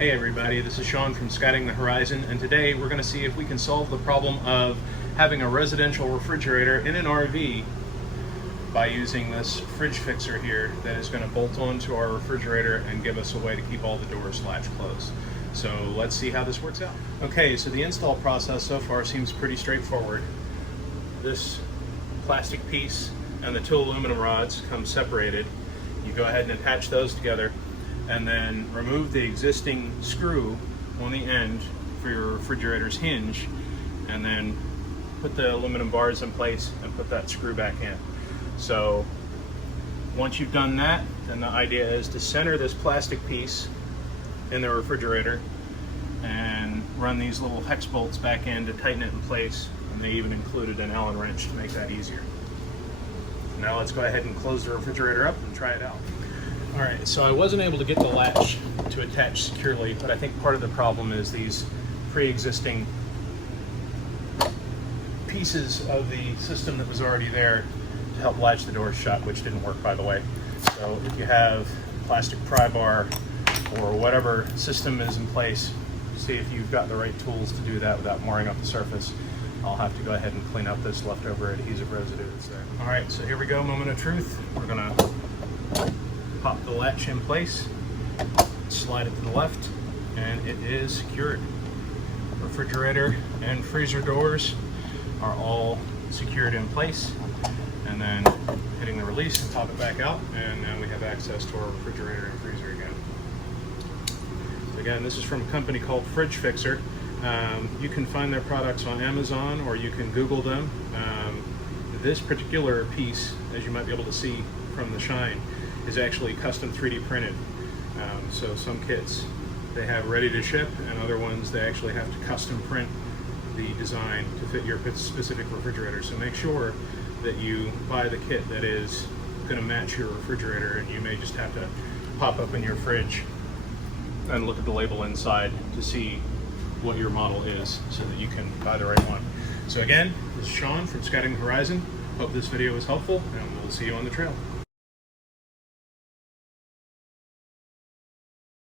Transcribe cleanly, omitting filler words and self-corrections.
Hey everybody, this is Sean from Scouting the Horizon, and today we're going to see if we can solve the problem of having a residential refrigerator in an RV by using this fridge fixer here that is going to bolt onto our refrigerator and give us a way to keep all the doors latch closed. So let's see how this works out. Okay, so the install process so far seems pretty straightforward. This plastic piece and the two aluminum rods come separated. You go ahead and attach those together, and then remove the existing screw on the end for your refrigerator's hinge, and then put the aluminum bars in place and put that screw back in. So once you've done that, then the idea is to center this plastic piece in the refrigerator and run these little hex bolts back in to tighten it in place, and they even included an Allen wrench to make that easier. Now let's go ahead and close the refrigerator up and try it out. Alright, so I wasn't able to get the latch to attach securely, but I think part of the problem is these pre-existing pieces of the system that was already there to help latch the door shut, which didn't work, by the way. So if you have plastic pry bar or whatever system is in place, see if you've got the right tools to do that without marring up the surface. I'll have to go ahead and clean up this leftover adhesive residue that's there. Alright, so here we go, moment of truth. We're gonna pop the latch in place, slide it to the left, and it is secured. Refrigerator and freezer doors are all secured in place, and then hitting the release and pop it back out, and now we have access to our refrigerator and freezer again. So again, this is from a company called Fridge Fixer. You can find their products on Amazon, or you can Google them. This particular piece, as you might be able to see from the shine, is actually custom 3D printed. So some kits they have ready to ship, and other ones they actually have to custom print the design to fit your specific refrigerator. So make sure that you buy the kit that is going to match your refrigerator, and you may just have to pop open your fridge and look at the label inside to see what your model is so that you can buy the right one. So again, this is Sean from Scouting the Horizon. Hope this video was helpful, and we'll see you on the trail.